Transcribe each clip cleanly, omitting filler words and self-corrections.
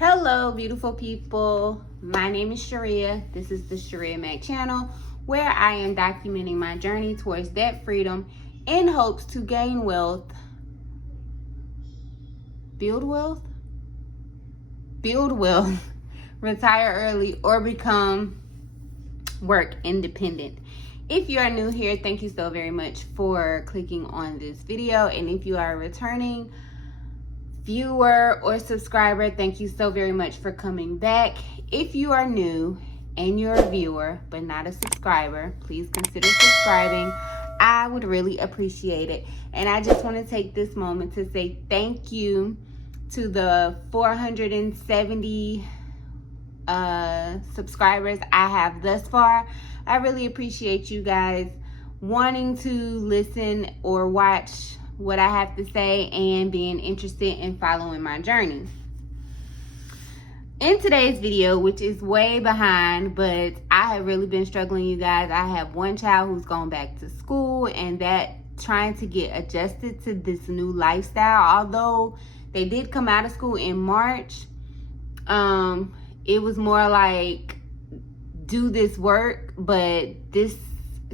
Hello, beautiful people. My name is Shirria. This is the Shirria Mac channel, where I am documenting my journey towards debt freedom in hopes to gain wealth, build wealth, retire early, or become work independent. If you are new here, thank you so very much for clicking on this video. And if you are a returning viewer or subscriber, thank you so very much for coming back. If you are new and you're a viewer but not a subscriber, please consider subscribing. I would really appreciate it. And I just want to take this moment to say thank you to the 470 subscribers I have thus far. I really appreciate you guys wanting to listen or watch what I have to say and being interested in following my journey. In today's video, which is way behind, but I have really been struggling, you guys. I have one child who's going back to school, and that trying to get adjusted to this new lifestyle. Although they did come out of school in March, it was more like do this work, but this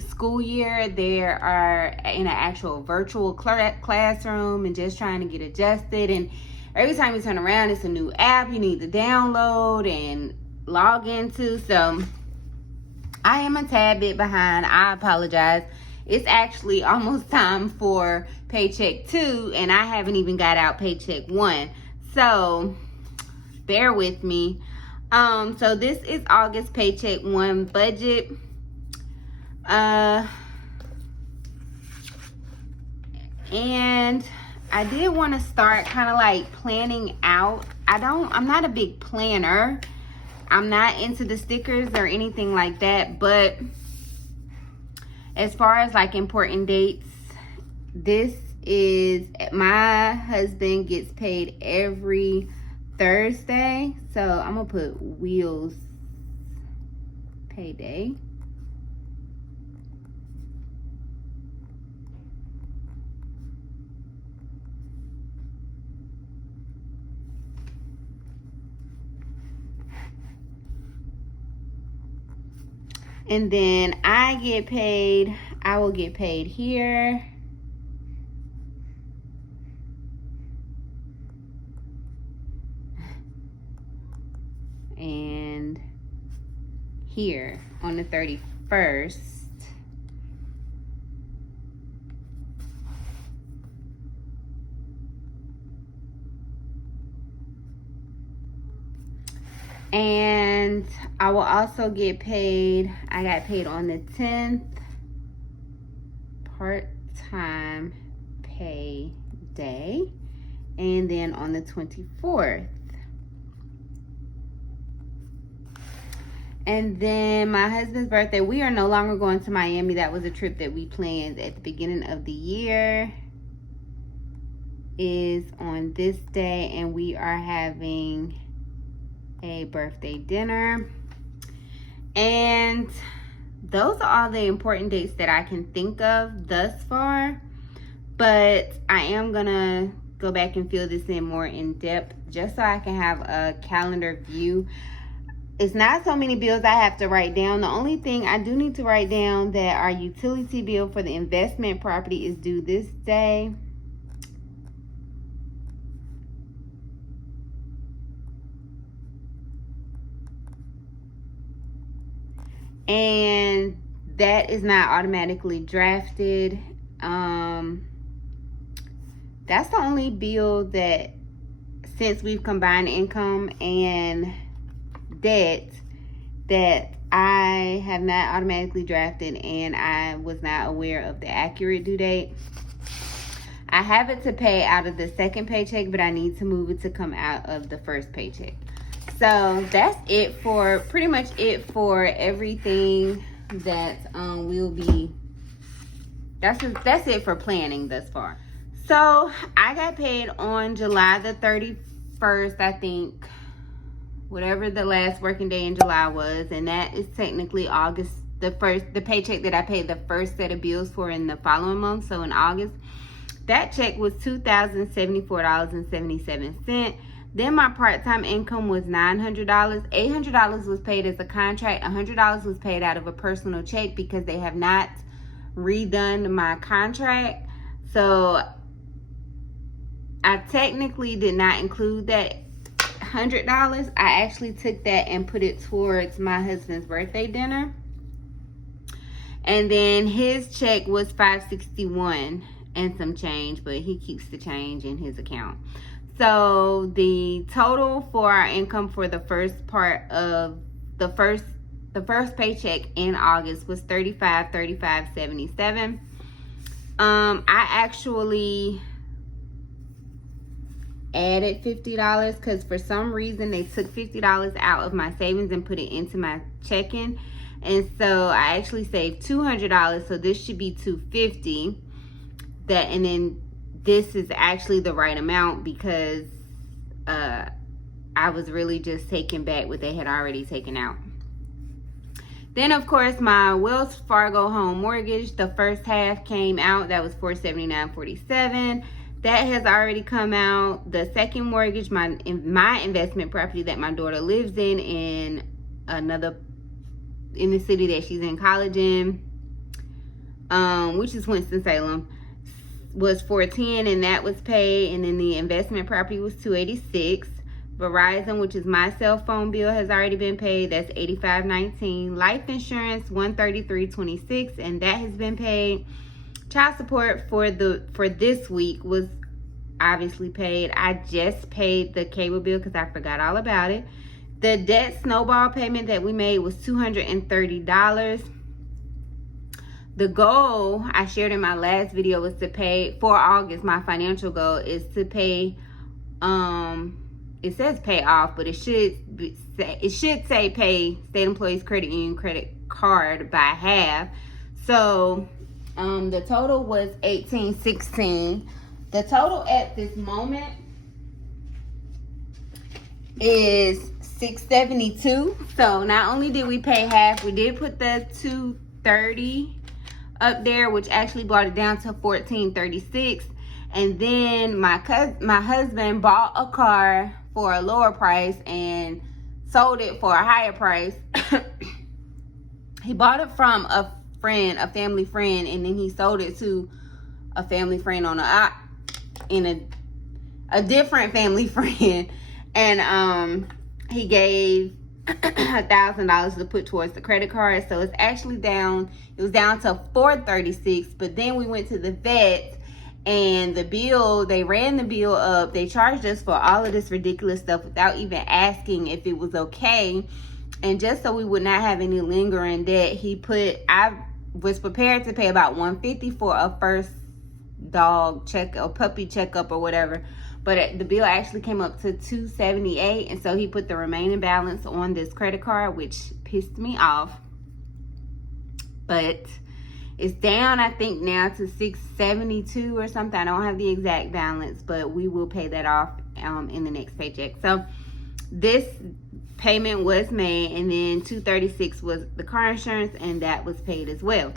school year they are in an actual virtual classroom and just trying to get adjusted. And every time you turn around, it's a new app you need to download and log into. So I am a tad bit behind. I apologize. It's actually almost time for Paycheck 2 and I haven't even got out Paycheck 1, so bear with me. So this is August Paycheck 1 budget. And I did want to start kind of like planning out. I'm not a big planner. I'm not into the stickers or anything like that, but as far as like important dates, this is, my husband gets paid every Thursday, so I'm gonna put Will's payday. And then I will get paid here. And here on the 31st. And I will also get paid, I got paid on the 10th, part-time pay day, and then on the 24th. And then my husband's birthday, we are no longer going to Miami. That was a trip that we planned at the beginning of the year, is on this day, and we are having a birthday dinner. And those are all the important dates that I can think of thus far, but I am gonna go back and fill this in more in depth just so I can have a calendar view. It's not so many bills I have to write down. The only thing I do need to write down that our utility bill for the investment property is due this day. And that is not automatically drafted. That's the only bill that, since we've combined income and debt, that I have not automatically drafted, and I was not aware of the accurate due date. I have it to pay out of the second paycheck, but I need to move it to come out of the first paycheck. So that's it for, pretty much it for everything that will be, that's it for planning thus far. So I got paid on July the 31st, I think, whatever the last working day in July was, and that is technically August, the paycheck that I paid the first set of bills for in the following month. So in August, that check was $2,074.77. Then my part-time income was $900. $800 was paid as a contract. $100 was paid out of a personal check because they have not redone my contract. So I technically did not include that $100. I actually took that and put it towards my husband's birthday dinner. And then his check was $561 and some change, but he keeps the change in his account. So the total for our income for the first part of the first paycheck in August was $35.77. I actually added $50 because for some reason they took $50 out of my savings and put it into my checking. And so I actually saved $200, so this should be $250. And then this is actually the right amount because I was really just taking back what they had already taken out. Then, of course, my Wells Fargo home mortgage, the first half came out. That was $479.47. That has already come out. The second mortgage, my investment property that my daughter lives in the city that she's in college in, which is Winston-Salem, was $410, and that was paid. And then the investment property was $286. Verizon, which is my cell phone bill, has already been paid. That's $85.19. Life insurance, $133.26, and that has been paid. Child support for this week was obviously paid. I just paid the cable bill because I forgot all about it. The debt snowball payment that we made was $230. The goal I shared in my last video was to pay for August. My financial goal is to pay, it says pay off, but it should say pay state employees credit union credit card by half. So the total was $1816. The total at this moment is $672. So not only did we pay half, we did put the $230 up there, which actually brought it down to $1436. And then my husband bought a car for a lower price and sold it for a higher price. He bought it from a family friend, and then he sold it to a family friend in a different family friend. And he gave $1,000 to put towards the credit card. So it's actually down. It was down to $436. But then we went to the vet, and they ran the bill up. They charged us for all of this ridiculous stuff without even asking if it was okay. And just so we would not have any lingering debt, I was prepared to pay about $150 for a first dog check or puppy checkup or whatever. But the bill actually came up to $278, and so he put the remaining balance on this credit card, which pissed me off. But it's down, I think, now to $672 or something. I don't have the exact balance, but we will pay that off in the next paycheck. So this payment was made, and then $236 was the car insurance, and that was paid as well.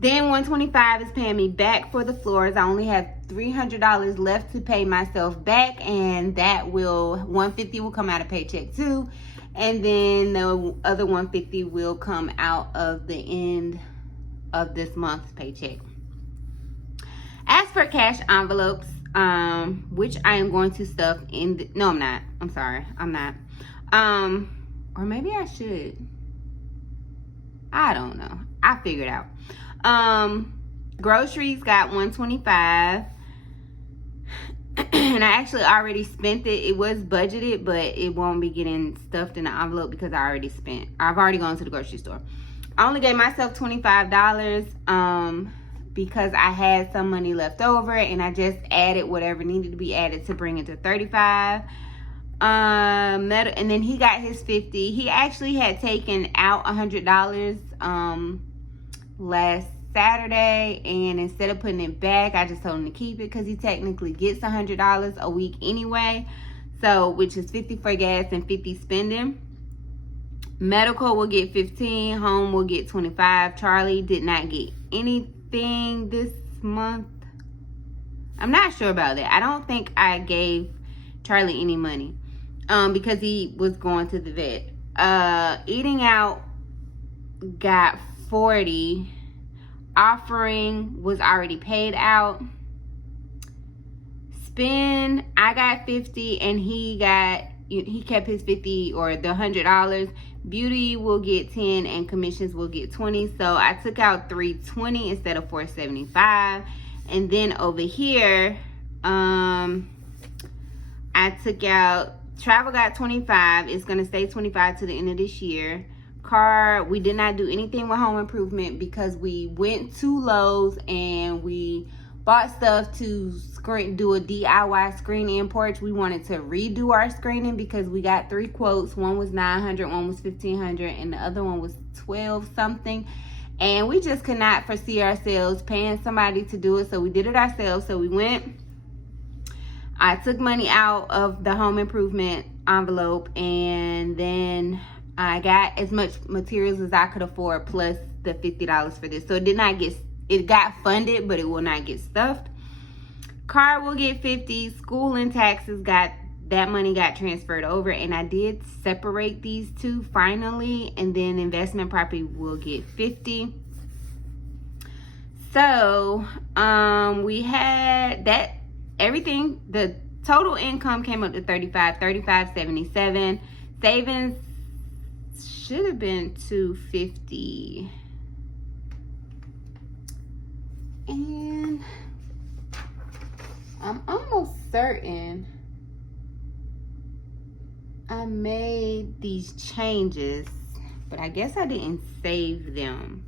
Then $125 is paying me back for the floors. I only have $300 left to pay myself back, and $150 will come out of paycheck 2, and then the other $150 will come out of the end of this month's paycheck. As for cash envelopes, which I am going to stuff in no, I'm not. I'm sorry. I'm not. Or maybe I should. I don't know. I figured out. Groceries got $125. And I actually already spent it. It was budgeted, but it won't be getting stuffed in the envelope because I've already gone to the grocery store. I only gave myself $25 because I had some money left over, and I just added whatever needed to be added to bring it to $35. And then he got his $50. He actually had taken out $100 last Saturday, and instead of putting it back, I just told him to keep it because he technically gets $100 a week anyway, so which is $50 for gas and $50 spending. Medical will get $15, home will get $25. Charlie did not get anything this month. I'm not sure about that. I don't think I gave Charlie any money. because he was going to the vet. Eating out got 40. Offering was already paid out. Spend, I got 50 and he kept his 50 or the $100. Beauty will get 10 and commissions will get 20. So I took out 320 instead of 475. And then over here, I took out, travel got 25. It's gonna stay 25 to the end of this year. Car, we did not do anything with home improvement because we went to Lowe's and we bought stuff to do a DIY screen-in porch. We wanted to redo our screening because we got 3 quotes. One was $900, one was $1,500, and the other one was $12 something. And we just could not foresee ourselves paying somebody to do it, so we did it ourselves. So we went. I took money out of the home improvement envelope, and then I got as much materials as I could afford plus the $50 for this. So it got funded, but it will not get stuffed. Car will get 50. School and taxes that money got transferred over, and I did separate these two finally, and then investment property will get 50. So we had that, everything, the total income came up to 35.77. Savings should have been 250. And I'm almost certain I made these changes, but I guess I didn't save them.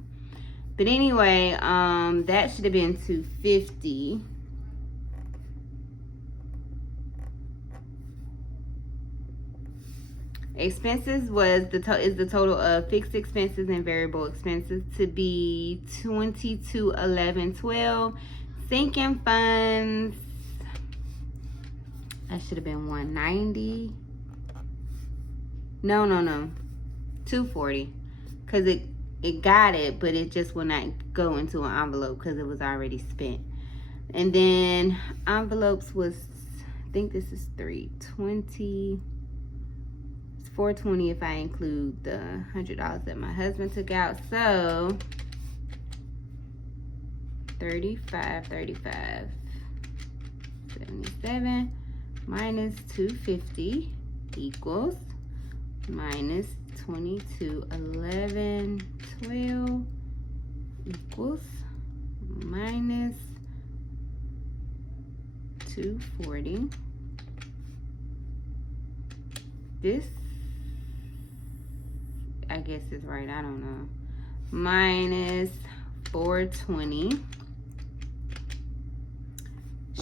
But anyway, that should have been 250. Expenses is the total of fixed expenses and variable expenses to be 2211.12. Sinking funds, that should have been 190. No, 240, because it got it, but it just will not go into an envelope because it was already spent. And then envelopes was, I think this is 320. 420 if I include the $100 that my husband took out. So 77 minus 250 equals minus 2211.12 equals minus 240. This, I guess is right, I don't know. Minus 420.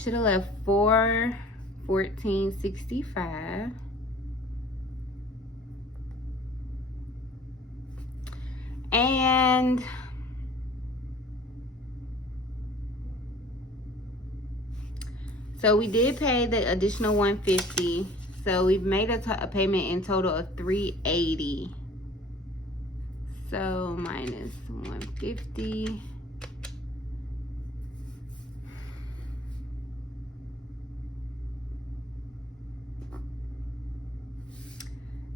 Should have left 414.65. And so we did pay the additional 150. So we've made a payment in total of 380. So minus 150.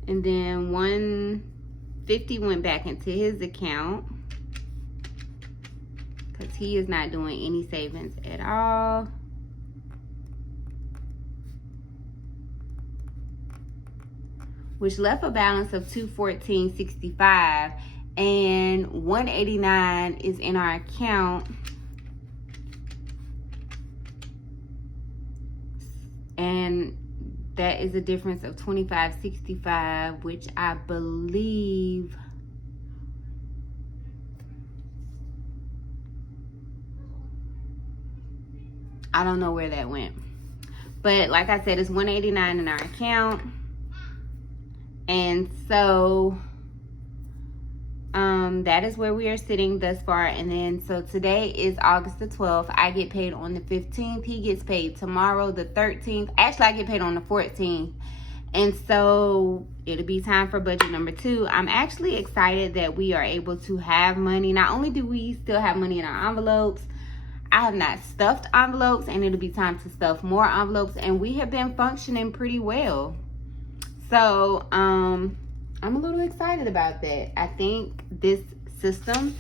And then 150 went back into his account because he is not doing any savings at all. Which left a balance of 214.65, and 189 is in our account. And that is a difference of 25.65, which I believe I don't know where that went. But like I said, it's 189 in our account. And so that is where we are sitting thus far. And then so today is August the 12th. I get paid on the 15th. He gets paid tomorrow the 13th. Actually, I get paid on the 14th. And so it'll be time for budget number 2. I'm actually excited that we are able to have money. Not only do we still have money in our envelopes, I have not stuffed envelopes, and it'll be time to stuff more envelopes. And we have been functioning pretty well. So, I'm a little excited about that. I think this system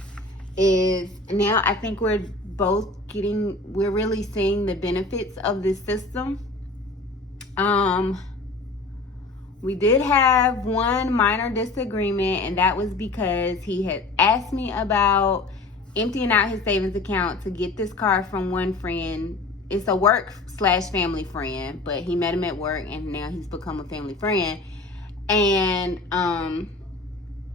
is, now I think we're really seeing the benefits of this system. We did have one minor disagreement, and that was because he had asked me about emptying out his savings account to get this car from one friend. It's a work/family friend, but he met him at work and now he's become a family friend. And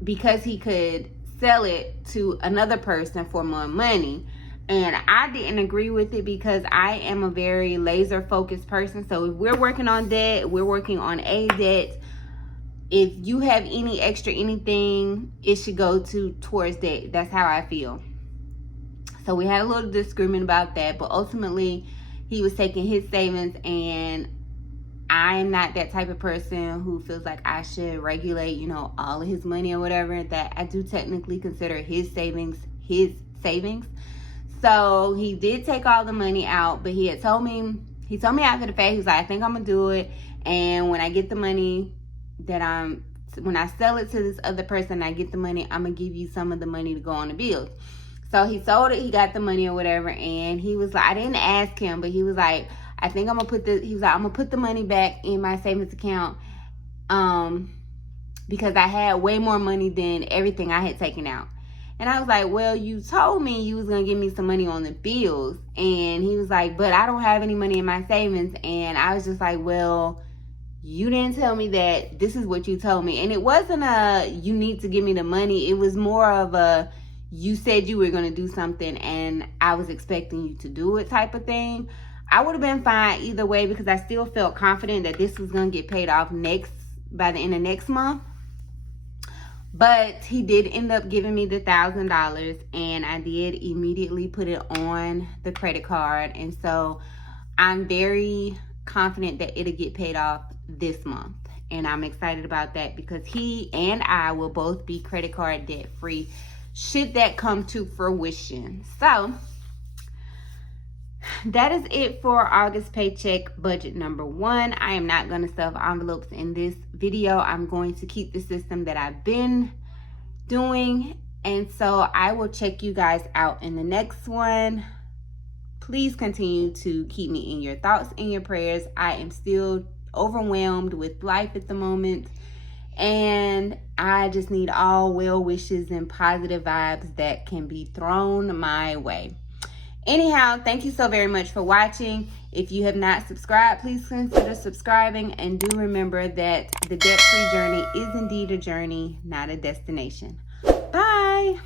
because he could sell it to another person for more money. And I didn't agree with it because I am a very laser focused person. So if we're working on debt, we're working on a debt. If you have any extra anything, it should go towards debt. That's how I feel. So we had a little disagreement about that, but ultimately he was taking his savings, and I'm not that type of person who feels like I should regulate, all of his money or whatever. That I do technically consider his savings his savings. So he did take all the money out, but he told me after the fact, he was like, I think I'm gonna do it. And when I get the money when I sell it to this other person, I get the money, I'm gonna give you some of the money to go on the bills. So he sold it, he got the money or whatever, and he was like, I didn't ask him, but he was like, I think I'm gonna put the money back in my savings account, because I had way more money than everything I had taken out. And I was like, well, you told me you was going to give me some money on the bills. And he was like, but I don't have any money in my savings. And I was just like, well, you didn't tell me that. This is what you told me. And it wasn't you need to give me the money. It was more of you said you were going to do something and I was expecting you to do it type of thing. I would have been fine either way because I still felt confident that this was going to get paid off by the end of next month. But he did end up giving me the $1,000, and I did immediately put it on the credit card. And so I'm very confident that it'll get paid off this month. And I'm excited about that because he and I will both be credit card debt free should that come to fruition. So that is it for August paycheck budget number 1. I am not going to stuff envelopes in this video. I'm going to keep the system that I've been doing. And so I will check you guys out in the next one. Please continue to keep me in your thoughts and your prayers. I am still overwhelmed with life at the moment. And I just need all well wishes and positive vibes that can be thrown my way. Anyhow, thank you so very much for watching. If you have not subscribed, please consider subscribing. And do remember that the debt-free journey is indeed a journey, not a destination. Bye.